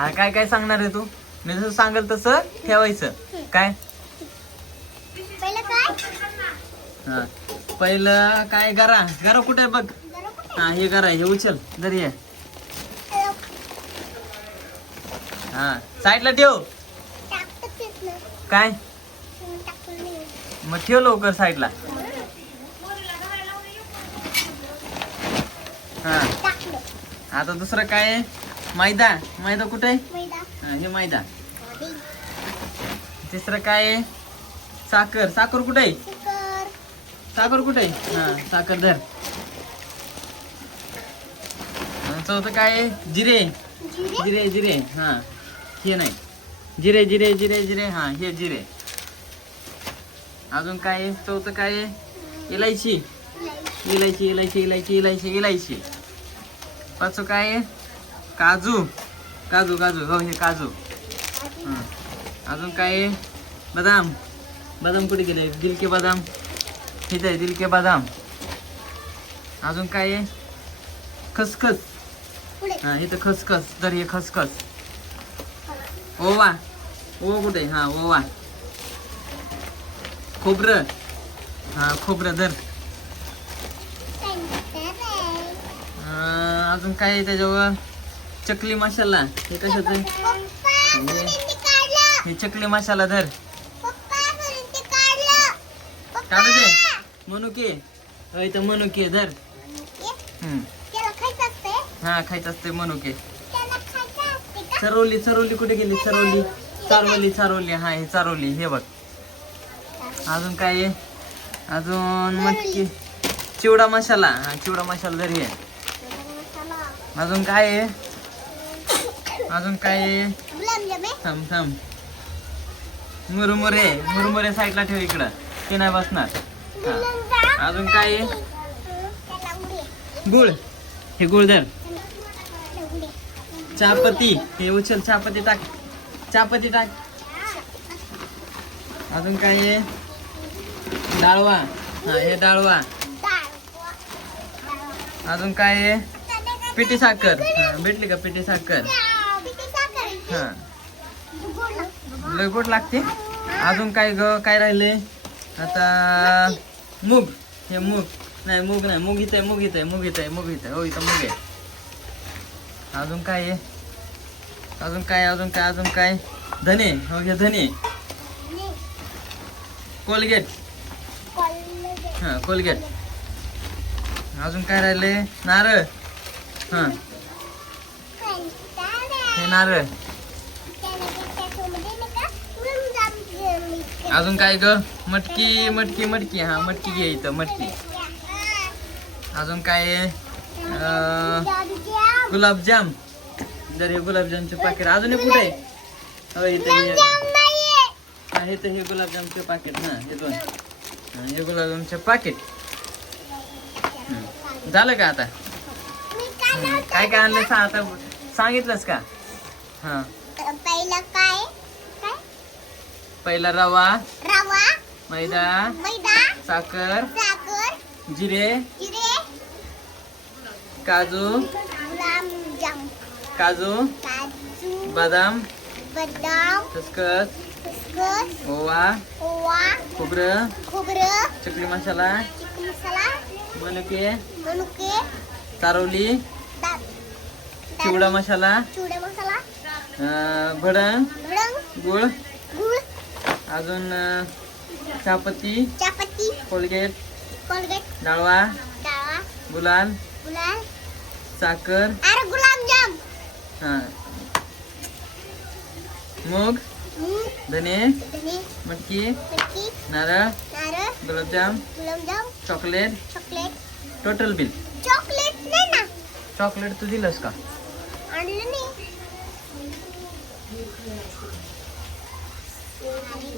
हा काय काय सांगणार आहे तू मी जसं सांगेल तसं ठेवायचं काय पहिलं काय हा पहिलं काय गरा गरा कुठे आहे बघ जरा कुठे? हा हे गरा हे उचल ये अं, हा साईडला ठेव टाकतं तेच ना. काय टाकलं नाही. मग ठेव लवकर साईडला हा टाकलं. आता दुसरं काय आहे? मैदा. मैदा कुठे आहे. हा, हे मैदा. तिसरं काय आहे? साखर. साखर कुठे आहे? साखर. कुठे आहे? हा साखर धर. चौथं काय आहे? जिरे. जिरे. जिरे हा हे नाही. जिरे जिरे जिरे जिरे. हा हे जिरे. अजून काय आहे? चौथं काय आहे? इलायची. इलायची इलायची इलायची इलायची इलायची. पाचवं काय आहे? काजू. काजू काजू. हो हे काजू. हा. अजून काय? आहे बदाम. बदाम कुठे गेले? दिलके बदाम. इथे आहे दिलके बदाम. अजून काय? आहे खसखस. हा इथं खसखस. तर हे खसखस. ओवा. ओवा कुठे? हा ओवा. खोबरं. हा खोबरं धर. अजून काय आहे त्याच्यावर? चकली मसाला. हे कशाचं? आहे? हे चकली मसाला धर. काढू दे मनुके. इथं मनुके धर. हा खायचं असते मनुके. चरवली चरवली कुठे गेली? चरवली चारवली चारवली हा हे चारवली हे बघ. अजून काय आहे? अजून मटकी. चिवडा मसाला. हा चिवडा मसाला धर हे. मसाला. अजून काय आहे? अजून काय? आहे थांब थांब. मुरमुरे मुरमुरे साईडला ठेव इकडं. ते नाही बसणार. हा. अजून काय? गुळ. हे गुळ धर. चहापत्ती हे उचल चहापत्ती टाक. चहापत्ती टाक. अजून काय? आहे डाळवा. हा हे डाळवा. अजून काय? आहे पिठी साखर. भेटली का पिठी साखर डाळ. किती साखर आहे? हा. लय गोड लागते. अजून काय ग काय राहिले आता मूग. हे मूग. नाही मूग नाही. मूग इथं आहे मूग इथं आहे मूग इथं आहे मूग इथं आहे. हो इथं मूग आहे. अजून काय आहे? अजून काय अजून काय अजून काय? धने. हो घे धने. कोलगेट. कोलगेट. हां कोलगेट. अजून काय राहिले नारळ. हां. हे नारळ. अजून काय ग? मटकी मटकी मटकी. हा मटकी घे इथं मटकी. अजून काय आहे? गुलाबजाम. जर हे गुलाबजामचे पाकिट अजून कुठे? आहे हो इथे हे तर हे गुलाबजामचे पाकिट हा हे दोन. हे गुलाबजामचे पाकिट झालं का आता? काय काय आणलं सा आता सांगितलंस का? हा. पहिलं काय? पहिला रवा रवा मैदा मैदा साखर साखर जिरे जिरे काजू काजू काजू बदाम बदाम खसखस खसखस ओवा ओवा खोबरं खोबरं चकली मसाला चिकन मसाला मनुके मनुके चारोली चिवडा मसाला चिवडा मसाला भडंग गुळ अजून अं, चहापत्ती चपाती कोलगेट कोलगेट डाळवा डाळा गुलाल गुलाल साखर अरे गुलाबजाम हा. मूग धने मटकी नारळ गुलाबजाम chocolate chocolate total bill. Chocolate नाही ना? चॉकलेट तू दिलंस का? आणलं नाही. Thank you.